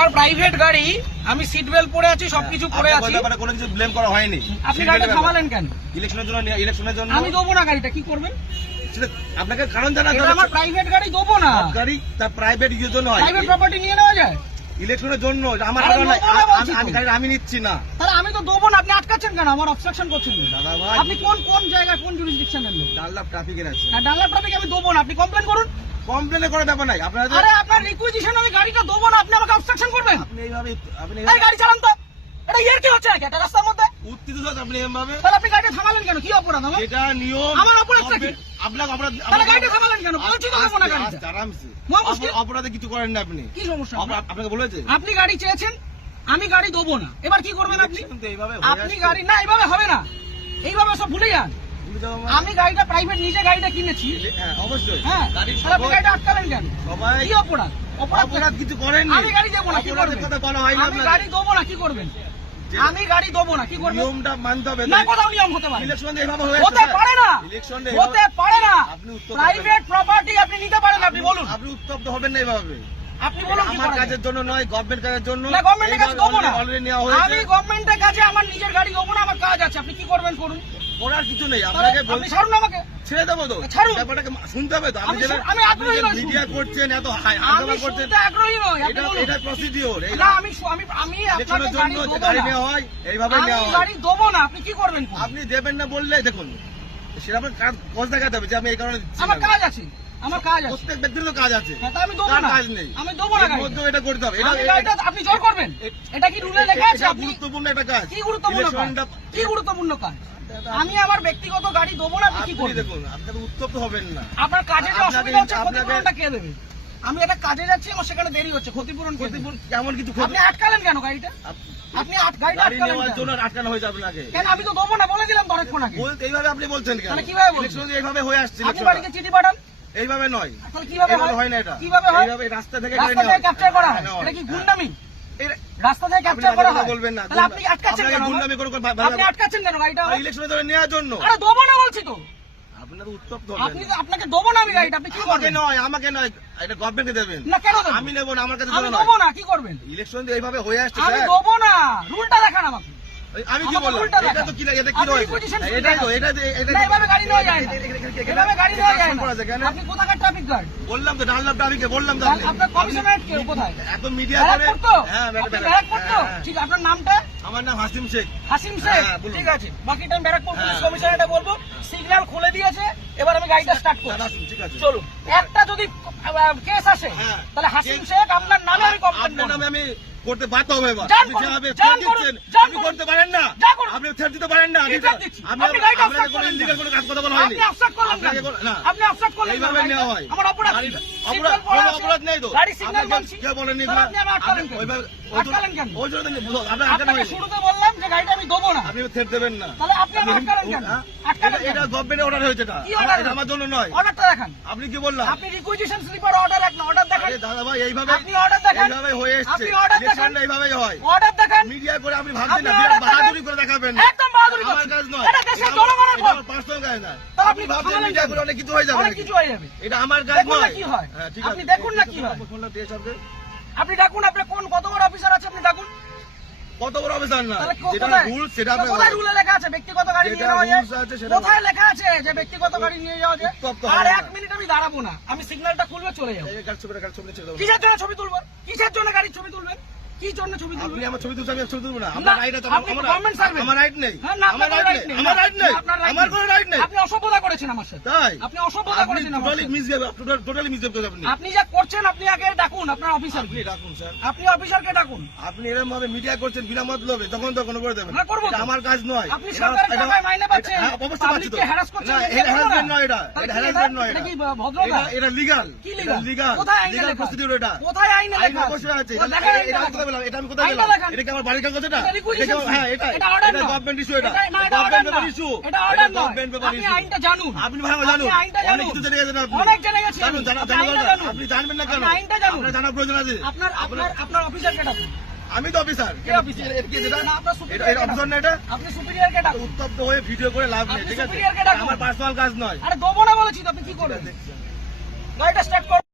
আমার প্রাইভেট গাড়ি, আমি সিট বেল্ট পরে আছি, সবকিছু করে আছি, কোনো কিছু ব্লেম করা হয়নি। আপনি গাড়িটা থামালেন কেন? ইলেকশনের জন্য আমি দেবো না গাড়িটা, কি করবেন? আপনাকে কারণ জানা, আমার প্রাইভেট গাড়ি দেবো না। গাড়ি তার প্রাইভেট ইউজের জন্য হয়, প্রাইভেট প্রপার্টি নিয়ে নেওয়া যায় ইলেকশনের জন্য। আমার আমি গাড়ি আমি নিচ্ছি না, তাহলে আমি তো দেবো না। আপনি আটকাচ্ছেন কেন? আমার অবস্ট্রাকশন করছেন দাদা ভাই। আপনি কোন জায়গায়, কোন জুরিসডিকশনের লোক? ডানলাপ ট্রাফিকের আছে। ডানলাপ ট্রাফিক আমি দেবো না, আপনি কমপ্লেন করুন। কমপ্লেন করার ব্যাপার নাই আপনার। আরে আপনার রিকুইজিশন আমি গাড়িটা দেবো না, আপনি আমাকে অবস্ট্রাকশন করবেন? আপনি এই গাড়ি চালান তো, এটা ইয়ার কি হচ্ছে নাকি একটা রাস্তার মধ্যে? উত্তেজিত হচ্ছে আপনি এভাবে। তাহলে আপনি গাড়িটা থামালেন কেন? কি অপরাধ আমার? এটা নিয়ম। আমার অপরাধটা কি? আপনাকে অপরাধ। তাহলে গাড়িটা থামালেন কেন? বলছি তো দেবো না গাড়িটা। আরামসে মুশকিল। অপরাধে কিছু করেন না আপনি। কি সমস্যা? আপনাকে বলেছে আপনি গাড়ি চেয়েছেন, আমি গাড়ি দেবো না, এবার কি করবেন আপনি? এইভাবে আপনি গাড়ি না, এইভাবে হবে না, এইভাবে সব ভুলে যান। আমি গাড়িটা প্রাইভেট নিজে গাড়িটা কিনেছি। হ্যাঁ অবশ্যই। হ্যাঁ, তাহলে আপনি গাড়িটা আটকালেন কেন? সবাই কি অপরাধ? অপরাধ কিছু করেননি। আমি গাড়ি দেবো না, কি করবেন? কথা বলা হয় না। আমি গাড়ি দেবো না, কি করবেন? আমি গাড়ি দেবো না, কি করবেন? নিয়মটা মানতে হবে। না, কোথাও নিয়ম হতে পারে? ইলেকশন এইভাবে হয়ে হতে পারে না, ইলেকশন হতে পারে না। আপনি উত্তর প্রাইভেট প্রপার্টি আপনি নিতে পারেন, আপনি বলুন। আপনি উত্তপ্ত হবেন না এইভাবে। আপনি বলুন কি আমার করা যায়? কাজের জন্য নয়, গভর্নমেন্ট কাজের জন্য। না, গভর্নমেন্টের কাছে দেবো না। অলরেডি নেওয়া হয়েছে। আমি গভর্নমেন্টের কাছে আমার নিজের গাড়ি দেবো না, আমার কাজ আছে। আপনি কি করবেন করুন, করার কিছু নেই। তাহলে আপনাকে আপনি ছাড়ুন আমাকে। ছেড়ে দেবো তো, ছাড়ুন। ব্যাপারটাকে শুনতে হবে তো। আমি আগ্রহী নই। মিডিয়া করছেন, এত আমি হাঙ্গামা করছেন, শুনতে আগ্রহী নই, আপনি বলুন। এটা প্রসিডিওর। না, আমি আপনাকে ইলেকশনের গাড়ি জন্য দেবো গাড়ি না। নেওয়া হয়, এইভাবে আমি নেওয়া হয়। গাড়ি দেবো না, আপনি কি করবেন করুন। আপনি দেবেন না বললে দেখুন সেটা আপনার কাজ দেখাতে হবে যে আমি এই কারণে দিচ্ছি আমার না। কাজ আছে, আমার কাজ আছে। প্রত্যেক ব্যক্তির তো কাজ আছে, হ্যাঁ, তা আমি দেবো কার না। কাজ নেই? আমি দেবো না এর গাড়িটা। মধ্যেও এটা করতে হবে। আমি গাড়িটা আপনি জোর করবেন? এটা কি রুলে লেখা আছে? এটা আপনি গুরুত্বপূর্ণ একটা কাজ। কি গুরুত্বপূর্ণ কাজ? ইলেকশনটা- কি গুরুত্বপূর্ণ কাজ? আমি আমার ব্যক্তিগত গাড়ি দেবো না, আপনি কি আপনি করবেন? দেখুন, আপনাকে উত্তপ্ত হবেন না। আপনার কাজে যে আপনাকে- অসুবিধা হচ্ছে, আপনাকে- ক্ষতিপূরণটা কে দেবে? আমি একটা কাজে যাচ্ছি, আমার সেখানে দেরি হচ্ছে, ক্ষতিপূরণ কে দেবে? ক্ষতিপূরণ কেমন কিছু আপনি আটকালেন কেন গাড়িটা? আপনি গাড়িটা গাড়ি আটকালেন নেওয়ার কেন? জন্য আটকানো হয়েছে আপনাকে। কেন? আমি তো দেবো না বলে দিলাম তো অনেকক্ষণ আগে। এইভাবে আপনি বলছেন কেন? তাহলে কিভাবে বলছেন? ইলেকশন এইভাবে হয়ে আসছে। আপনি বাড়িতে চিঠি পাঠান। এইভাবে নয়, তাহলে কিভাবে এইভাবে হয়? হয় না। এটা কিভাবে হয়? এইভাবে রাস্তা থেকে রাস্তা থেকে ক্যাপচার করা হয়, এটা কি গুন্ডামি? রাস্তা থেকে ক্যাপচার করা হয়? বলবেন না। তাহলে আপনি আটকাচ্ছেন কেন? গুন্ডামি করে আপনি আটকাচ্ছেন কেন গাড়িটা? ইলেকশনের জন্য নেওয়ার জন্য। আরে দেবো না বলছি তো। আপনার উত্তপ্ত আপনি আপনাকে দেবো না আমি গাড়িটা, আপনি কি করবেন? আমাকে নয়, এটা গভর্নমেন্টকে দেবেন। না, কেন দেবো? আমি নেবো না, আমার কাছে আমি দেবো না, কি করবেন? ইলেকশন এইভাবে হয়ে আসছে আমি স্যার। দেবো না, রুলটা দেখান আমাকে। আমি কি আমাকে বললাম? উল্টা এটা দেখান। তো কি লাগে? এটা কি আপনি রয়েছে? position ঠিক এটাই তো, দেখান। এটা না, এভাবে গাড়ি নেওয়া যায় না। এভাবে গাড়ি নেওয়া যায় না। করা আছে কেন? আপনি কোথাকার ট্রাফিক গার্ড? বললাম তো ডানলাপ ট্রাফিকে বললাম তো আপনি। আপনার কমিশনারেট কে কোথায়? এত মিডিয়া করে। ব্যারাকপুর তো? হ্যাঁ, আপনি ব্যারাকপুর তো? হ্যাঁ। ঠিক, আপনার নামটা? আমার নাম হাসিম শেখ। হাসিম শেখ। হ্যাঁ, বলুন। ঠিক আছে, বাকিটা আমি ব্যারাকপুর পুলিশ হ্যাঁ। কমিশনারেটে বলবো। সিগন্যাল খুলে দিয়েছে, এবার আমি গাড়িটা স্টার্ট করব। দাদা, ঠিক আছে। চলুন। একটা যদি কেস আসে, হ্যাঁ। তাহলে হাসিম শেখ আপনার নামে আমি কমপ্লেন আপনার করব। নামে আমি করতে বাধ্য হবে এবার। যান আপনি করুন, যেভাবে যান threat করুন, দিচ্ছেন, যান আপনি করুন। করতে পারেন না। যা করুন। আপনি threat দিতে পারেন না। কি threat দিচ্ছি? আপনি গাড়িটা আপনাকে obstruct কোনো করলেন illegal কেন? কোনো কাজ কথা বলা হয়নি। আপনি obstruct করলেন কেন? আপনাকে না। আপনি obstruct করলেন কেন? এইভাবে নেওয়া হয়। আমার অপরাধ কি? গাড়িটা- সিগন্যাল অপরাধ- পড়া কোনো আছে। অপরাধ নেই তো। গাড়ি সিগন্যাল আপনাকে মানছি। কে বলেনি? তাহলে আপনি আমার আটকালেন কেন? ওইভাবে- আটকালেন কেন? ওই জন্য আপনার আটকানো আপনাকে হয়নি। শুরুতে বললাম যে গাড়িটা আমি দেবো না। আপনি থ্রেট দেবেন না। তাহলে আপনি আমার আটকালেন কেন? হ্যাঁ? আটকালেন কেন? এটা গভর্নমেন্টের অর্ডার হয়েছে। এটা কি order? এটা আমার জন্য নয়। অর্ডারটা দেখান। আপনি কি বললাম? আপনি রিকুইজিশন স্লিপার অর্ডার এক না, অর্ডার দেখান। আরে দাদা ভাই, এইভাবে আপনি order দেখান। এইভাবে হয়ে এসেছে। আপনি order দেখান। ইলেকশনটা এইভাবেই হয়। অর্ডার দেখান। মিডিয়া করে আপনি ভাবছেন না আপনি বিরাট order দেখান। বাহাদুরি করে দেখাবেন। একদম বাহাদুরি আমার করছেন। কাজ নয়। এটা দেশের জনগণের ভোট। পার্সোনাল কাজ না। তাহলে আপনি আপনি ভাবছেন থামালেন মিডিয়া কেন? করে অনেক কিছু হয়ে যাবে অনেক নাকি? কিছু হয়ে যাবে। এটা আমার কাজ দেখুন না নয়। কি হয়। হ্যাঁ, ঠিক আপনি আছে। দেখুন না কি হয়। ফোনটা দিয়ে সবকে। আপনি ডাকুন, আপনার কত বড় অফিসার আছে আপনি ডাকুন। কত বড় অফিসার না, তাহলে যেটা কোথায়? রুল সেটা তো কোথায় রুলে লেখা আছে ব্যক্তিগত গাড়ি নিয়ে যেটা যাওয়া যায়? rules আছে সেটা- কোথায় লেখা আছে যে ব্যক্তিগত গাড়ি নিয়ে যাওয়া যায়? উত্তপ্ত আর হবে এক না। মিনিট আমি দাঁড়াবো না, আমি সিগন্যালটা খুলবে চলে যাবো। এই কাজ ছবি ছেড়ে দেবো। কিসের জন্য ছবি তুলবেন? কিসের জন্য গাড়ির ছবি তুলবেন? কি জন্য ছবি আপনি তুলবেন? আমার ছবি তুলছেন, আমি ছবি তুলবো না। না, আমার রাইট আছে। আপনি government servant। আমার রাইট নেই। হ্যাঁ, না, আমার আপনার রাইট right নেই। নেই। আমার রাইট নেই। আপনার right আমার নেই। কোনো রাইট নেই। আপনি অসভ্যতা করেছেন আমার সাথে। তাই আপনি অসভ্যতা আপনি করেছেন আমার টোটালি সাথে। মিসবিহেভ, টোটালি মিসবিহেভ করেছেন আপনি। আপনি যা করছেন, আপনি আগে ডাকুন আপনার অফিসার। আপনি ডাকুন স্যার। আপনি অফিসারকে ডাকুন। আপনি এরকম ভাবে মিডিয়া করছেন বিনা মতলবে, তখন তো কোনো করে দেবেন। হ্যাঁ, করবো তো। এটা আমার কাজ নয়। আপনি সরকারের টাকায় মাইনে পাচ্ছেন, হ্যাঁ, অবশ্যই পাচ্ছি তো। পাবলিককে হ্যারাস করছেন, না, এটা এটা করবো না। harassment নয়, এটা তাহলে এটা কি harassment নয়, এটা এটা কি ভদ্রতা? এটা legal। কি এটা লিগাল? legal। কোথায় আইনে legal লেখা? procedure এটা। কোথায় আইনে আইনে লেখা? অবশ্যই আছে। ও, দেখান আইনটা এটা আমি দেখান। কোথায় পেলাম? এটা আমি কোথায় আইনটা পেলাম? দেখান। এটা কি আমার বাড়ির কাগজ? এটা এটা requisition হ্যাঁ, এটা এটা order না। Government issue. এটা না, এটা order না। Government issue. এটা order নয়। গভর্নমেন্ট পেপার আপনি ইস্যু। আইনটা জানুন। আপনি ভালো জানুন। আপনি আইনটা অনেক জানুন। কিছু জেনে গেছেন আপনি। অনেক জেনে গেছি জানুন, আমি। জানা আপনি আইনটা দরকার। জানুন। আপনি জানবেন না কেন? আপনি আইনটা জানুন। আপনার জানার প্রয়োজন আছে। আপনার অফিসারকে ডাকুন। আমি তো অফিসার। কে অফিসার? এটা কি যেটা? না, আপনার superior এটা অফিসার না এটা? আপনি সুপিরিয়রকে ডাকুন। উত্তপ্ত হয়ে ভিডিও করে লাভ নেই, আপনি ঠিক আছে? superior কে ডাকুন। আমার পার্সোনাল কাজ নয়। আরে দেবো না বলেছি তো, আপনি কি করবেন? গাড়িটা স্টার্ট করুন।